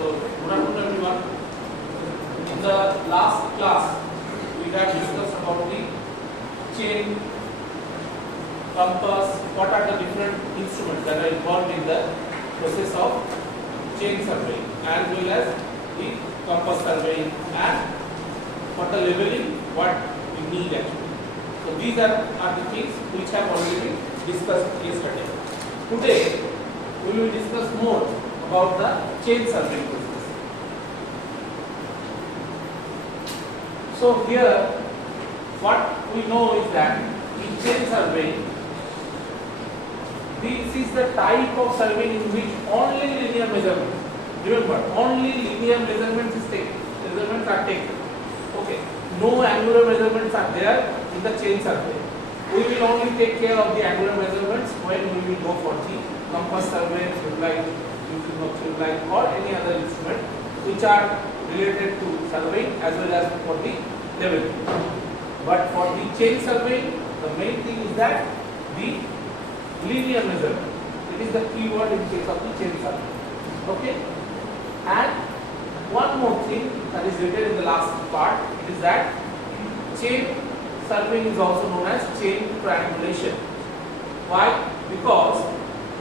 So, good afternoon everyone. In the last class, we have discussed about the chain, compass, what are the different instruments that are involved in the process of chain surveying, as well as the compass surveying, and for the leveling, what we need actually. So, these are the things which have already been discussed yesterday. Today, we will discuss more about the chain surveying process. So here, what we know is that in chain surveying, this is the type of surveying in which only linear measurements. Remember, only linear measurements are taken. Okay, no angular measurements are there in the chain survey. We will only take care of the angular measurements when we will go for the compass survey, tube line, or any other instrument which are related to surveying as well as for the leveling. But for the chain survey, the main thing is that the linear measurement. It is the key word in case of the chain survey. Okay? And one more thing that is written in the last part, it is that chain surveying is also known as chain triangulation. Why? Because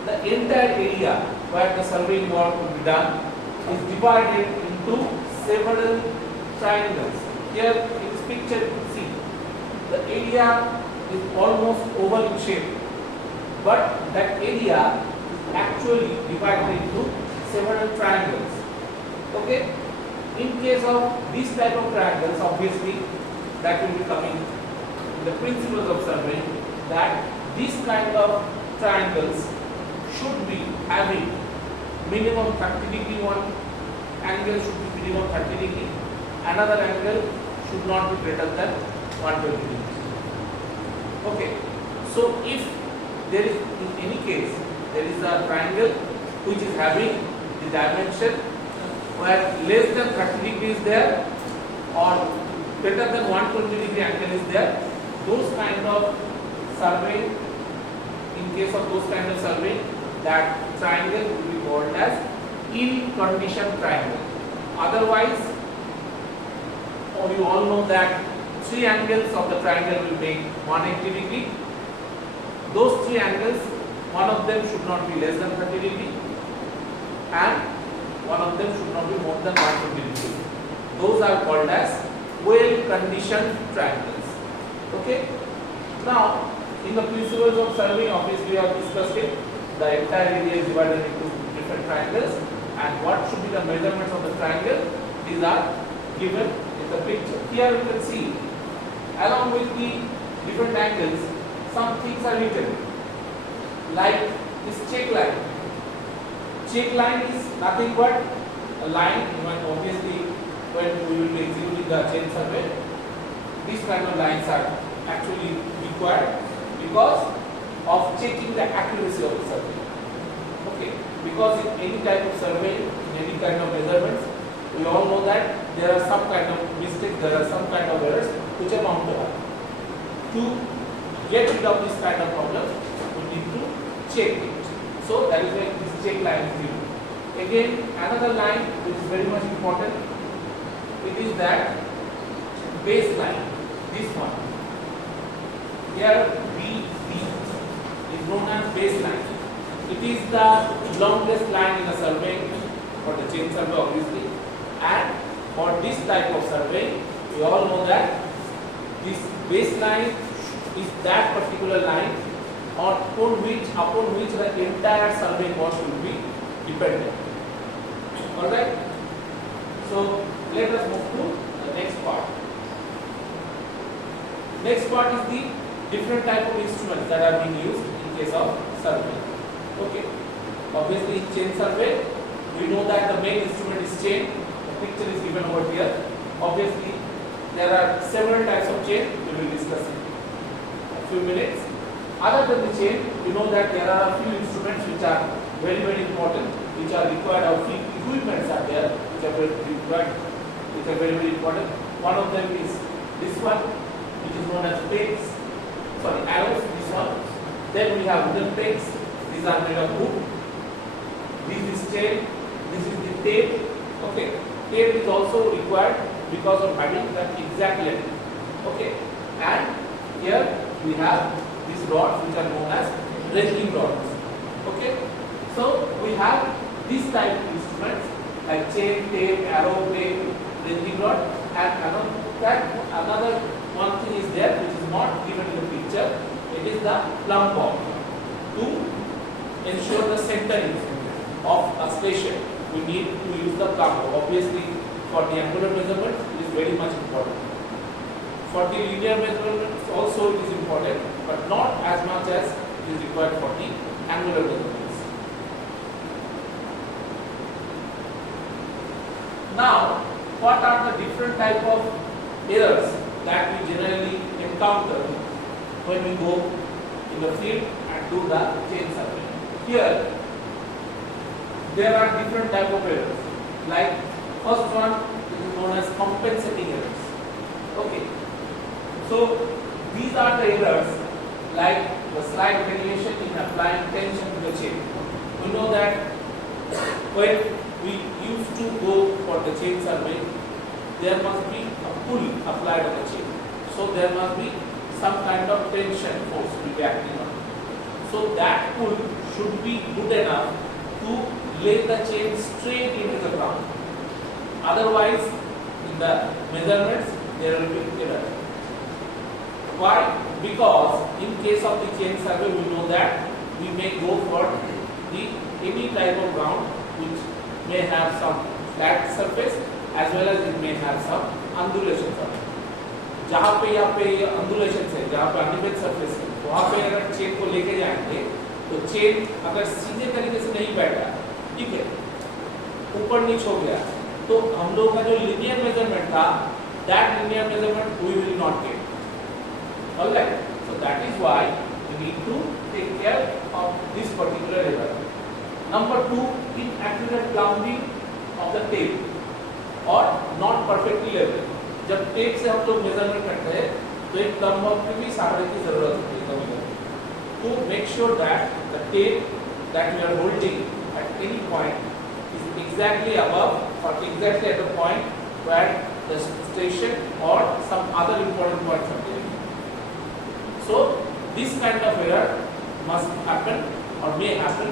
the entire area where the surveying work will be done is divided into several triangles. Here in this picture you can see the area is almost oval in shape, but that area is actually divided into several triangles. Okay? In case of this type of triangles, obviously that will be coming in the principles of surveying, that this kind of triangles should be having minimum 30 degree, one angle should be minimum 30 degree, another angle should not be greater than 120 degrees. Okay, so if there is, in any case, there is a triangle which is having the dimension where less than 30 degree is there or greater than 120 degree angle is there, those kind of survey, in case of those kind of survey, that triangle will be called as ill conditioned triangle. Otherwise, you all know that three angles of the triangle will make 180 degree. Those three angles, one of them should not be less than 30 degree and one of them should not be more than 120 degree. Those are called as well conditioned triangles. Okay. Now, in the principles of surveying, obviously we have discussed it. The entire area is divided into different triangles, and what should be the measurements of the triangle? These are given in the picture. Here you can see, along with the different angles, some things are written, like this check line. Check line is nothing but a line. Obviously, when we will be executing the chain survey, these kind of lines are actually required because of checking the accuracy of the survey. Okay, because in any type of survey, in any kind of measurements, we all know that there are some kind of mistakes, there are some kind of errors which are bound to happen. To get rid of this kind of problem, we need to check it. So that is why this check line is given. Again, another line which is very much important, it is that baseline. This one. Here BB is known as baseline. It is the longest line in a survey for the chain survey, obviously. And for this type of survey, we all know that this baseline is that particular line upon which the entire survey work will be dependent. Alright? So let us move to the next part. Next part is the different type of instruments that are being used in case of survey. Okay. Obviously, in chain survey, we know that the main instrument is chain. The picture is given over here. Obviously, there are several types of chain. We will discuss in a few minutes. Other than the chain, we know that there are a few instruments which are very, very important, which are required, or few equipments are there, which are very required, which are very, very important. One of them is this one, which is known as pegs, arrows, this one. Then we have wooden pegs, these are made of wood. This is chain, this is the tape, Okay, tape is also required because of having the exact length. Okay, and here we have these rods which are known as wrenching rods. Okay, so we have this type of instruments like chain, tape, arrow, brake, wrenching rod, and another one thing is there which is not given in the picture. It is the plumb bob to ensure the centering of a station. We need to use the plumb bob. Obviously, for the angular measurement, it is very much important. For the linear measurements also it is important, but not as much as it is required for the angular measurements. Now, what are the different type of errors that we generally encounter when we go in the field and do the chain survey? Here, there are different type of errors. Like first one is known as compensating errors. Okay. So these are the errors like the slight variation in applying tension to the chain. We know that when we used to go for the chain survey, there must be a pull applied on the chain. So there must be some kind of tension force to be acting on. So that pull should be good enough to lay the chain straight into the ground. Otherwise, in the measurements, there will be error. Why? Because in case of the chain survey, we know that we may go for the any type of ground which may have some flat surface as well as it may have some undulations on it. जहाँ पे यहाँ पे undulations है, जहाँ पे uneven surface है, वहाँ पे अगर चेन को लेके जाएंगे तो चेन अगर सीधे तरीके से नहीं बैठा, ठीक है, ऊपर नीचे हो गया, तो हम लोगों का जो linear measurement था, that linear measurement we will not get. Alright, so that is why we need to take care of this particular error. Number 2, inaccurate plumbing of the tape or not perfectly level. जब tape से हम लोग measurement करते हैं तो एक plumb Bob की भी सहारे की जरूरत होती है कभी-कभी to make sure that the tape that we are holding at any point is exactly above or exactly at the point where the station or some other important points are there. So this kind of error must happen or may happen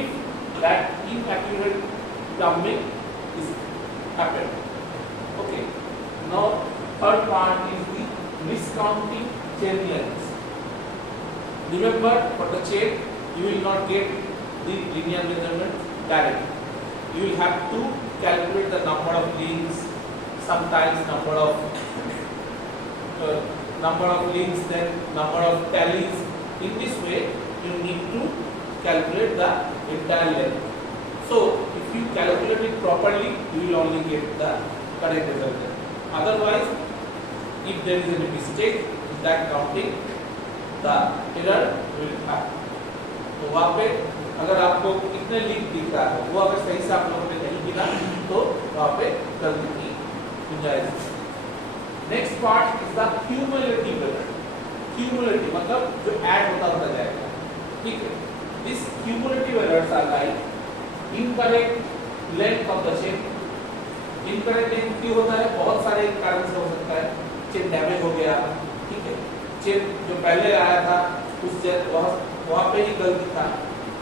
if that inaccurate plumbing is happened. Okay. Now third part is the miscounting chain lengths. Remember, for the chain you will not get the linear measurement directly. You will have to calculate the number of links, sometimes number of links, then number of tallies. In this way, you need to calculate the entire length. So, if you calculate it properly, you will only get the correct result. Otherwise, if there is any mistake in that counting, the error will happen. तो वहाँ पे अगर आपको कितने link दिख रहा है, वो अगर सही से आप लोगों ने नहीं गिना, तो वहाँ पे गलती की गुंजाइश है. Next part is the cumulative error. Cumulative मतलब जो ऐड होता जाएगा, ठीक है. These cumulative errors are like incorrect length of the chain. Incorrect length क्यों होता है? बहुत सारे कारण से हो सकता है. चेन डैमेज हो गया, ठीक है. चेन जो पहले आया था उससे वहाँ पे ही गलती था,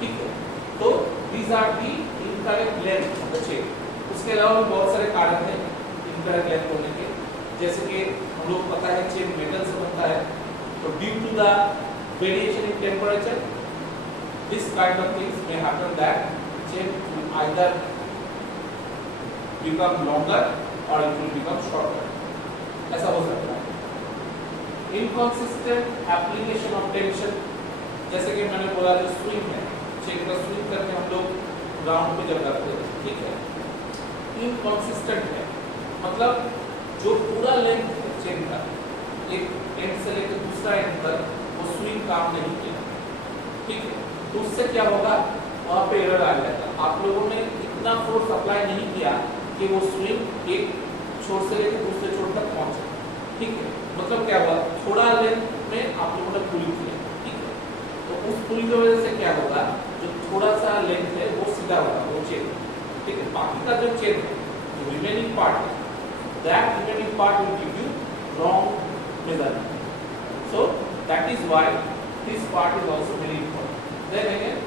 ठीक है. तो these are the incorrect length of the chain. उसके अलावा भी बहुत सारे कारण हैं incorrect length होने के. जैसे कि हम लोग पता है चेन मेटल से बनता है, तो due to the variation in temperature, this kind of things may happen that chain will either become longer or it will become shorter. ऐसा हो सकता है. Inconsistent application of tension, जैसे कि मैंने बोला जो स्विंग है, चेन का स्विंग करके हम लोग ग्राउंड पे जब रखते हैं, ठीक है. Inconsistent है, मतलब जो पूरा लेंथ है चेन का, एक एंड से लेकर दूसरा एंड तक वो स्विंग काम नहीं किया, ठीक है. तो उससे क्या होगा, वहाँ पे एरर आ जाएगा. आप लोगों ने इतना फोर्स अप्लाई नहीं किया कि वो स्विंग एक छोर से लेकर दूसरे छोर तक पहुंचे, ठीक है. मतलब क्या हुआ, थोड़ा लेंथ में आप लोगों ने पुल किया, ठीक है. तो उस पुल की वजह से क्या होगा, जो थोड़ा सा लेंथ है वो सीधा होगा, वो चेन ठीक है, बाकी का जो चेन है, जो रिमेनिंग पार्ट है, that remaining part will give you wrong measurement. So that is why this part is also very important. Then again,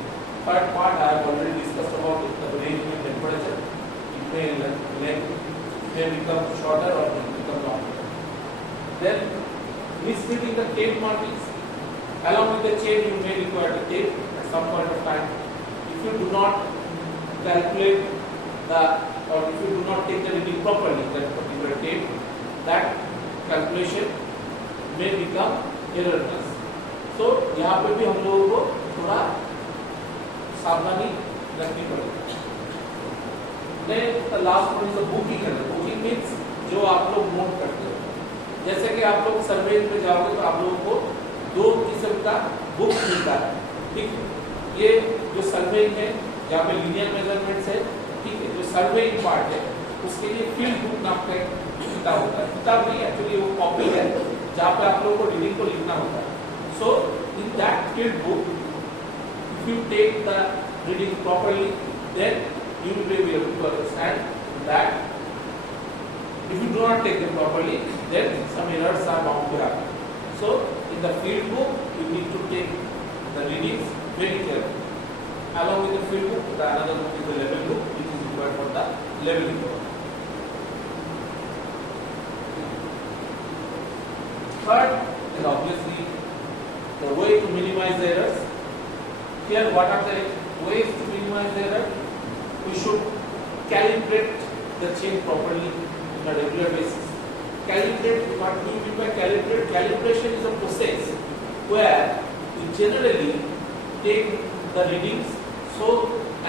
third part I have already discussed about it, the range in temperature. It may length may become shorter or may become longer. Then misfitting the tape markings. Along with the chain you may require the tape at some point of time. If you do not calculate the or if you do not take the reading properly, that particular tape, that calculation may become erroneous. So यहाँ पे भी हम लोगों को थोड़ा सावधानी रखनी पड़ेगी. Then the last one is the booking. Booking means जो आप लोग नोट करते हो. जैसे कि आप लोग सर्वे में जाओगे तो आप लोगों को दो किस्म का बुक मिलता है, ठीक है. ये जो सर्वे है जहाँ पे लीनियर मेजरमेंट्स है, ठीक है, जो सर्वेइंग पार्ट है उसके लिए फील्ड बुक नाम का किताब होता है. किताब नहीं, एक्चुअली वो कॉपी है जहाँ पे आप लोगों को रीडिंग को लिखना होता है. So in that field book if you take the reading properly then you will be able to understand that. If you do not take them properly then some errors are bound to happen. So in the field book you need to take the readings very carefully. Along with the field book, the another book is the level book, which is required for the leveling work. Third is obviously the way to minimize the errors. Here, what are the ways to minimize the error? We should calibrate the chain properly on a regular basis. Calibrate, what do you mean by calibrate? Calibration is a process where we generally take the readings so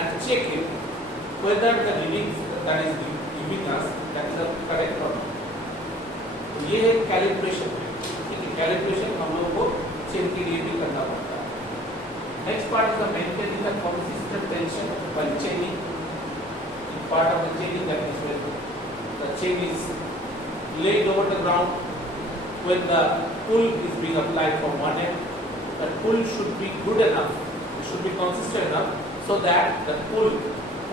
and check it whether the readings that is giving us that is the correct or not. तो ये है calibration. ठीक है, calibration हम लोग को chain के लिए भी करना पड़ता है. Next part is the maintaining the consistent tension while chaining. Part of the chaining that is when the chain is laid over the ground when the pull is being applied from one end. The pull should be good enough, it should be consistent enough so that the pull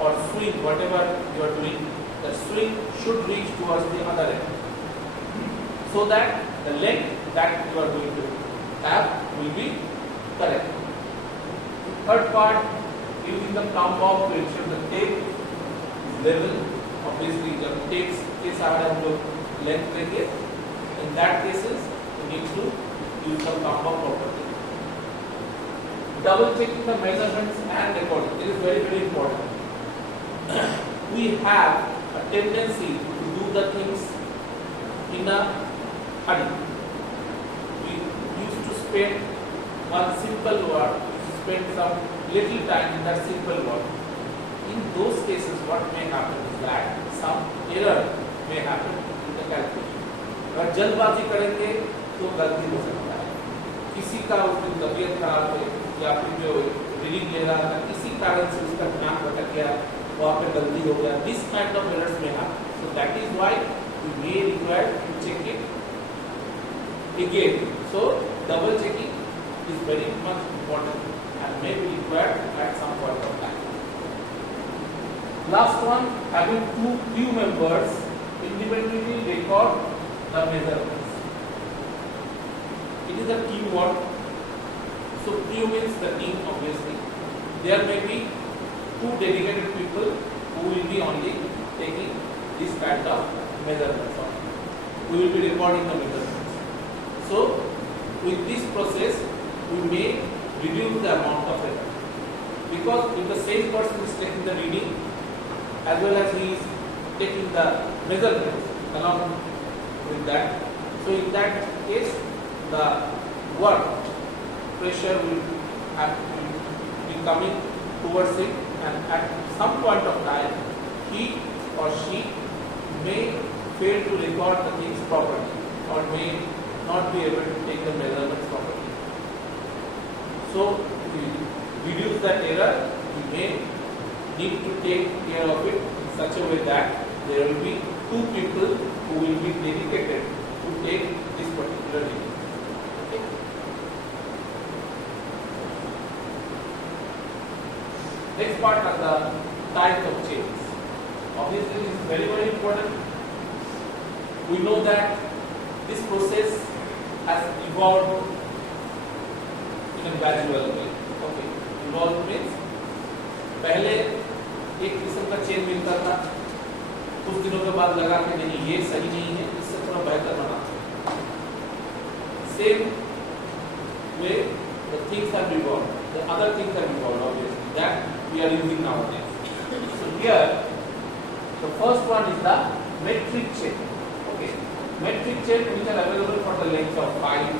or swing, whatever you are doing, the swing should reach towards the other end, so that the length that you are going to have will be correct. Third part, using the plumb bob to ensure the tape is level. Obviously, जब tapes के सहारे हम लोग length लेंगे, in that cases you need to use the plumb bob properly. Double checking the measurements and recording. It is very, very important. We have a tendency to do the things in a hurry. We used to spend one simple word, spend some little time in that simple word. In those cases, what may happen is that some error may happen in the calculation. अगर जल्दबाजी करेंगे तो गलती हो सकता है. किसी का उस दिन तबीयत खराब है या फिर जो रीडिंग ले रहा था किसी कारण से उसका ध्यान भटक गया, वहाँ पे गलती हो गया. दिस काइंड ऑफ एरर्स में happen. So that is why you may require to check it again. So double checking is very much important and may be required at some point of time. Last one, having two crew members independently record the measurements. It is a teamwork. So crew means the team, obviously. There may be two dedicated people who will be only taking this kind of measurements. We will be recording the measurements. So with this process, we may reduce the amount of error. Because if the same person is taking the reading as well as he is taking the measurements along with that, so in that case, the work pressure will be coming towards it, and at some point of time he or she may fail to record the things properly or may not be able to take the measurements properly. So to reduce that error, we may need to take care of it in such a way that there will be two people who will be dedicated to take this particular reading. Next part are the types of chains. Obviously, this is very, very important. We know that this process has evolved in a gradual way. Okay, evolved means पहले एक किस्म का chain मिलता था, कुछ दिनों के बाद लगा कि नहीं ये सही नहीं है, इससे थोड़ा बेहतर बना. Same way the things have evolved, the other things have evolved obviously that we are using nowadays. So here the first one is the metric chain. Okay, metric chain which are available for the length of 5,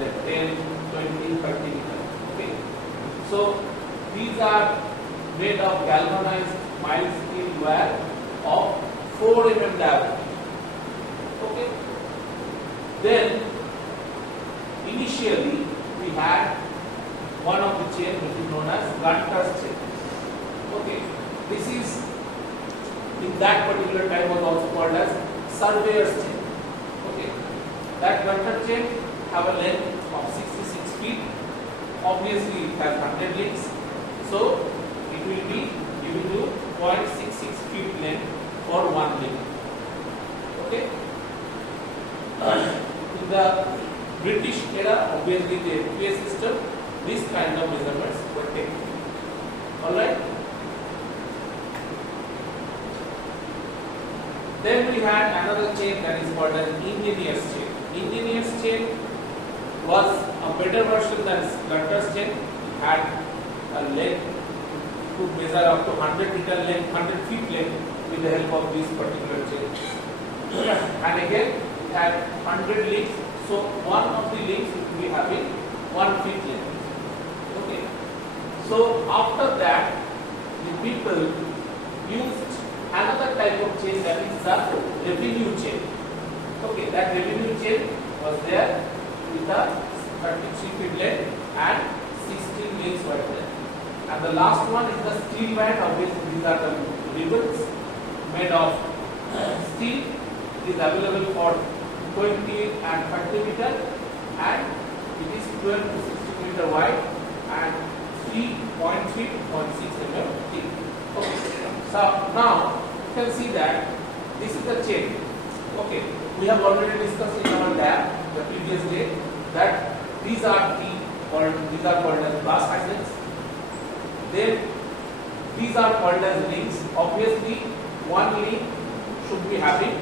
then 10, 20, 30 meters. Okay, so these are made of galvanized mild steel wire of 4 mm diameter. Okay, then initially we had one of the chain which is known as Gunter's chain. Okay, this is in that particular time was also called as surveyor's chain. Okay, that Gunter chain have a length of 66 feet. Obviously it has 100 links, so it will be given you 0.66 feet length for one link. Okay, in the British era, obviously the FPA system, this kind of measurements were taken. Alright. Then we had another chain that is called as engineer's chain. Engineer's chain was a better version than Gunter's chain. It had a length to measure up to 100 meter length, 100 feet length with the help of this particular chain. And again, it had 100 links. So one of the links will be having 1 feet length. Okay. So after that, the people used another type of chain, that is the revenue chain. Okay, that revenue chain was there with a 33 feet length and 16 links were there. And the last one is the steel band. Obviously, these are the ribbons made of steel. It is available for 20 and 30 meter, and it is 12 to 16 meter wide and 3.3 to 0.6 mm thick. Okay. So now you can see that this is the chain. Okay, we have already discussed in our lab the previous day that these are called as brass handles. Then these are called as links. Obviously, one link should be having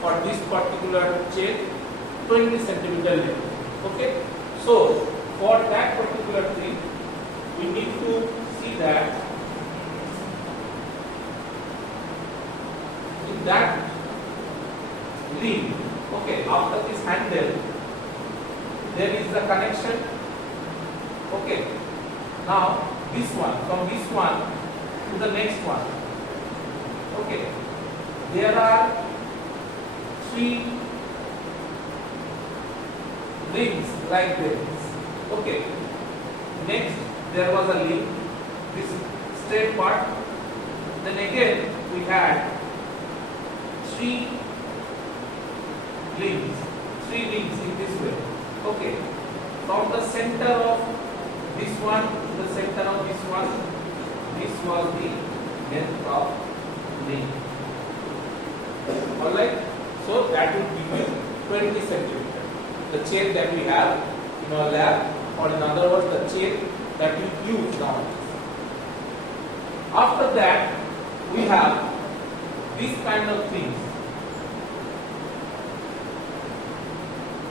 for this particular chain 20 centimeter length. Okay, so for that particular thing, we need to see that in that link, okay, after this handle, there is the connection. Okay, now this one, from this one to the next one. Okay, there are 3 rings like this. Okay, next there was a link, this straight part. Then again we had 3 links in this way. Okay, from the center of this one to the center of this one, this was the length of link. Alright, so that would be 20 centimeter. The chain that we have in our lab, or in other words, the chain that we use now. After that, we have these kind of things.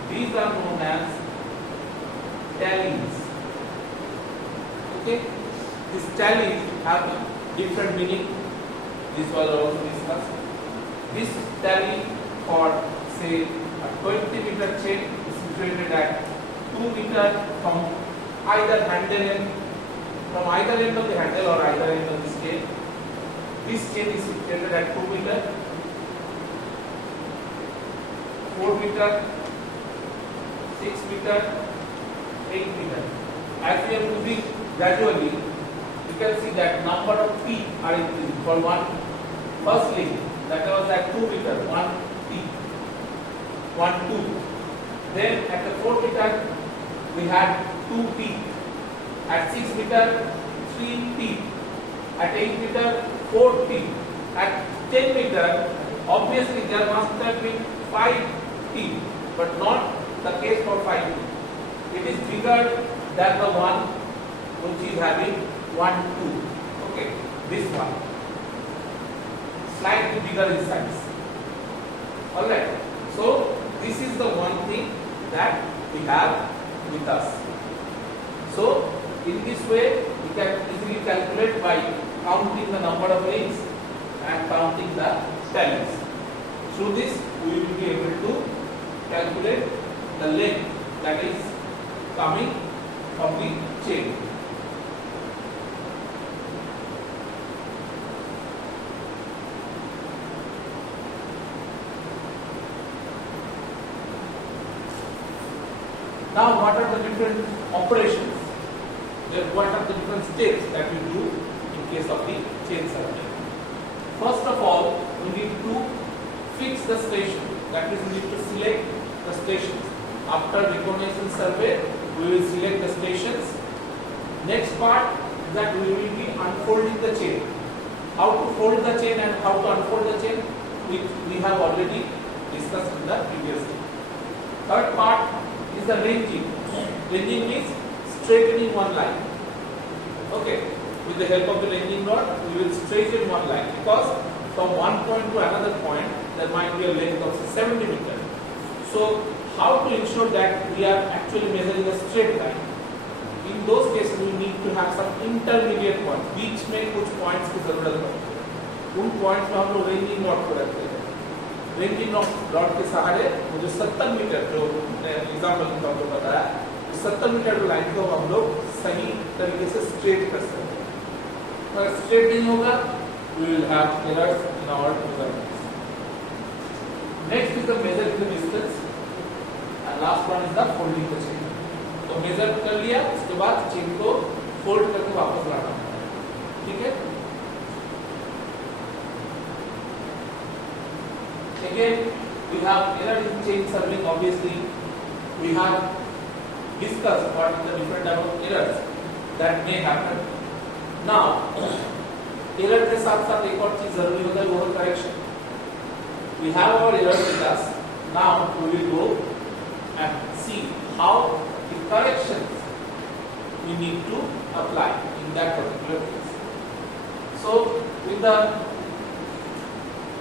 These are known as tallies. Okay, these tallies have different meaning. This was also discussed. This tally for say a 20 meter chain is situated at 2 meter from either end of the handle or either end of this chain. This chain is situated at 2 meter, 4 meter, 6 meter, 8 meter. As we are moving gradually, you can see that number of feet are increasing. For one first link, that was at 2 meter, 1 feet, 1, 2. Then at the 4 meter, we had 2 feet. At 6 meter, 3 feet. At 8 meter, 4 feet. at 10 meter, obviously there must have been 5 teeth, but not the case for 5 teeth. It is bigger than the one which is having 1, 2. Okay, this one slightly bigger in size. Alright, so this is the one thing that we have with us. So in this way we can easily calculate by counting the number of rings and counting the talents. Through this we will be able to calculate the length that is coming from the chain. Now what are the different operations? What are the different steps that we do in case of the chain survey? First of all, we need to fix the station. That means we need to select the stations. After reconnaissance survey, we will select the stations. Next part is that we will be unfolding the chain. How to fold the chain and how to unfold the chain, which we have already discussed in the previous day. Third part is the ranging. Ranging means straightening one line. Okay, with the help of the ranging rod, we will straighten one line because from one point to another point there might be a length of 70 meters. So how to ensure that we are actually measuring a straight line? In those cases we need to have some intermediate point. बीच में कुछ points की जरूरत होती है. उन points में हम लोग ranging rod को रखते हैं. Ranging rod के सहारे वो जो 70 मीटर जो एग्जाम्पल में आपको बताया, 70 मीटर जो लाइन को हम लोग सही तरीके से स्ट्रेट कर सकते हैं. अगर स्ट्रेट नहीं होगा, we will have errors in our measurements. Next is the measuring the distance, and last one is the folding the chain. तो मेजर कर लिया, उसके बाद चेन को फोल्ड करके वापस लाना है. ठीक है? Again, we have error in chain surveying. Obviously, we have discussed what are the different type of errors that may happen. Now, error के साथ साथ एक और चीज जरूरी होता है, वो है correction. We have our errors with us. Now we will go and see how the corrections we need to apply in that particular case. So, with the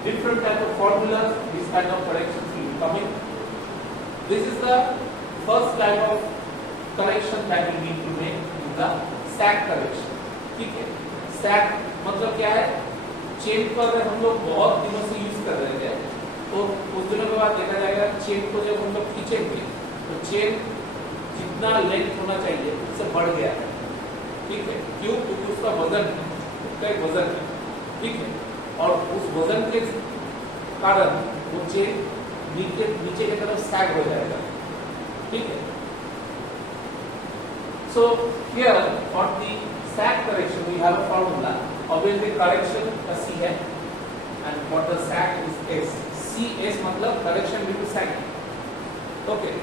different type of formulas, this kind of corrections will come in. This is the first type of correction that we need to make in the stack correction. ठीक है? Stack मतलब क्या है? Chain पर हम लोग बहुत दिनों से यूज कर रहे थे, तो कुछ दिनों के बाद देखा जाएगा चेन को जब हम लोग खींचेंगे तो चेन जितना लेंथ होना चाहिए उससे बढ़ गया है. ठीक है? क्यों? क्योंकि उसका वजन है, उसका एक वजन है. ठीक है? और उस वजन के कारण वो चेन नीचे की तरफ सैग हो जाएगा. ठीक है? So here for the sag correction we have a formula. Obviously correction का C है and for the sag is S. C S मतलब correction due to sag. Okay.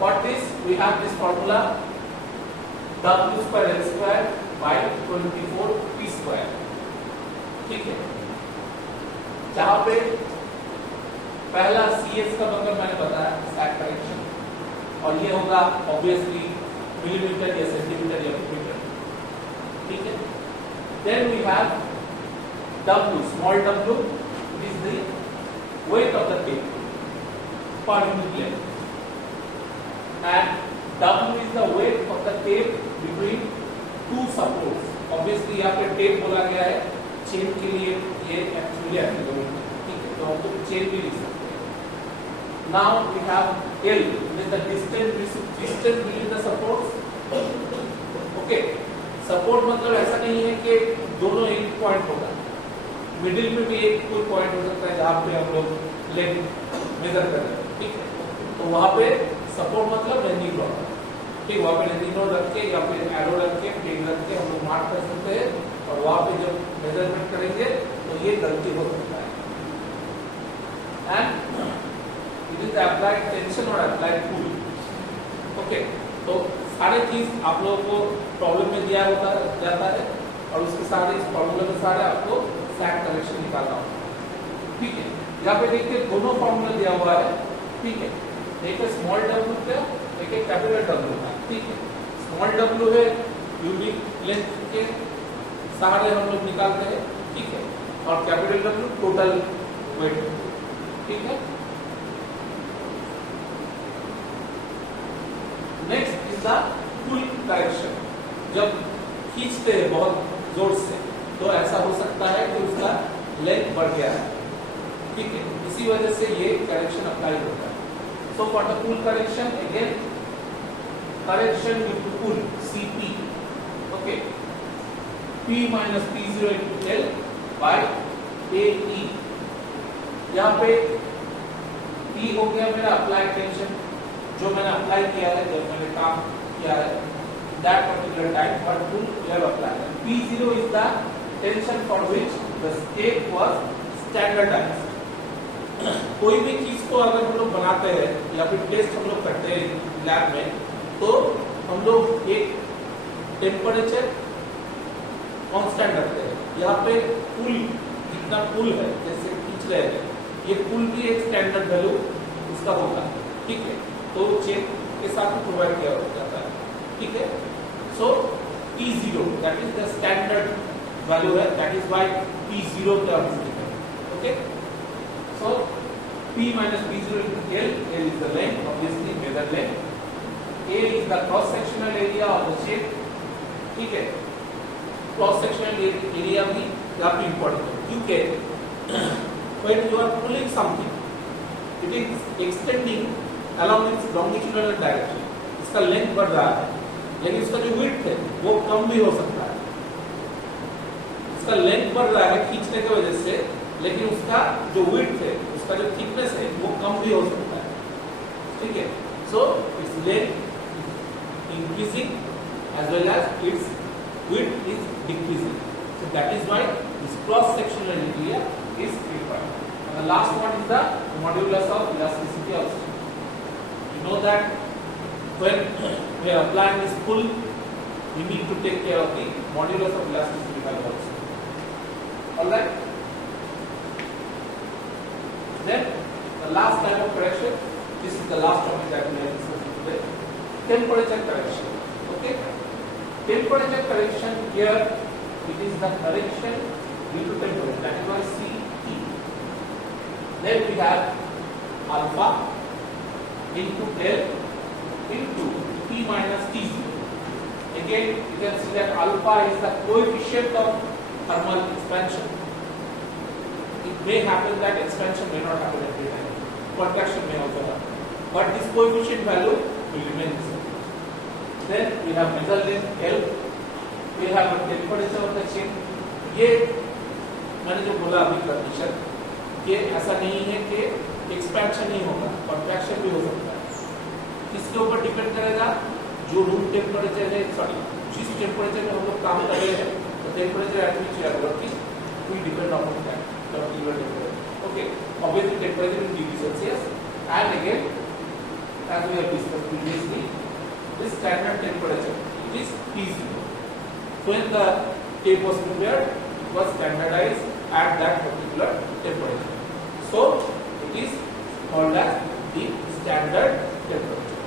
For this we have this formula W square L square by 24 T square. ठीक है? जहाँ पे पहला CS का मतलब मैंने बताया sag correction, और ये होगा obviously मिलीमीटर या सेंटीमीटर या मीटर. ठीक है? Then we have W, small w, it is the weight of the tape per unit length, and W is the weight of the tape between two supports. Obviously यहाँ पे tape बोला गया है, chain के लिए ये एक्चुअली एप्लीकेबल है. ठीक है? तो हम लोग चेन भी लिख सकते हैं. Now we have L, it is the distance between the supports. Okay, support मतलब ऐसा नहीं है कि दोनों एक पॉइंट होगा, मिडिल में भी एक कोई पॉइंट हो सकता है जहाँ पे हम लोग लेंथ मेजर कर रहे हैं. ठीक है? तो वहाँ पे सपोर्ट मतलब लैंडिंग रॉड. ठीक, वहाँ पे लैंडिंग रॉड रख के या फिर एरो रख के पेन रख के हम लोग मार्क कर सकते हैं, और वहाँ पे जब मेजरमेंट करेंगे तो ये गलती हो सकता है. And it is applied tension और अप्लाइड पुल. ओके, तो सारे चीज आप लोगों को प्रॉब्लम में दिया होता जाता है, और उसके सारे इस प्रॉब्लम के सारे आपको सैट करेक्शन निकालना होगा। ठीक है, यहाँ पे देखिए दोनों फॉर्मूला दिया हुआ है। ठीक है, एक है स्मॉल w का, एक है कैपिटल W का। ठीक है, स्मॉल w है यूनिट लेंथ के सहारे हम लोग निकालते हैं। ठीक है, और कैपिटल W टोटल वेट। ठीक है, next is the pull direction. जब खींचते हैं बहुत जोर से तो ऐसा हो सकता है कि उसका लेंथ बढ़ गया है। ठीक है, इसी वजह से ये करेक्शन अप्लाई होता है। So for the pull correction again correction with pull CP, okay, P minus P0 into L by AE। यहाँ पे P हो गया मेरा अप्लाई टेंशन, जो मैंने अप्लाई किया है, जब मैंने काम किया है that particular time, but pull you have applied। P0 is the tension for which the stake was standardized। कोई भी चीज को अगर हम लोग बनाते हैं या फिर टेस्ट हम लोग करते हैं लैब में, तो हम लोग एक टेम्परेचर कांस्टेंट रखते हैं। यहाँ पे पुल, जितना पुल है जैसे खींच रहे हैं, ये पुल भी एक स्टैंडर्ड वैल्यू उसका होता है। ठीक है, तो चेक के साथ प्रोवाइड किया जाता है। ठीक है, so P0 that is the standard value है, that is why P0 term is given. Okay, so P minus P0 into L, L is the length, obviously measure length, A is the cross sectional area of the shape। ठीक है, cross sectional area भी काफी important है, क्योंकि when you are pulling something, it is extending along its longitudinal direction। इसका length बढ़ रहा है, लेकिन इसका जो width है वो कम भी हो सकता है। इसका लेंथ बढ़ रहा है खींचने की वजह से, लेकिन उसका जो width है, उसका जो थिकनेस है वो कम भी हो सकता है। ठीक है, so its length increasing as well as its width is decreasing, so that is why this cross sectional area is required। And the last one is the modulus of elasticity of steel। You know that when we are applying this pull, we need to take care of the modulus of elasticity value also। All right, then the last type of correction, this is the last topic that we are discussing today, temperature correction। Okay, temperature correction here, it is the correction due to temperature, that is why CT। Then we have alpha into L into P minus T0। Again you can see that alpha is the coefficient of thermal expansion। It may happen that expansion may not happen every time, contraction may also happen, but this coefficient value will remain the same। Then we have measure length L, we have a temperature of the shape। ये मैंने जो बोला अभी condition, कि ऐसा नहीं है कि एक्सपेंशन ही होगा, कॉन्ट्रैक्शन भी हो सकता है। इसके ऊपर डिपेंड करेगा जो रूम टेम्परेचर है, सॉरी जिस टेम्परेचर में हम लोग काम कर रहे हैं, तो temperature at which we are working will depend upon that particular temperature। Okay, obviously temperature in degree Celsius, and again as we have discussed previously, this standard temperature it is P0। So when the tape was prepared, it was standardized at that particular temperature, so it is called as the standard temperature।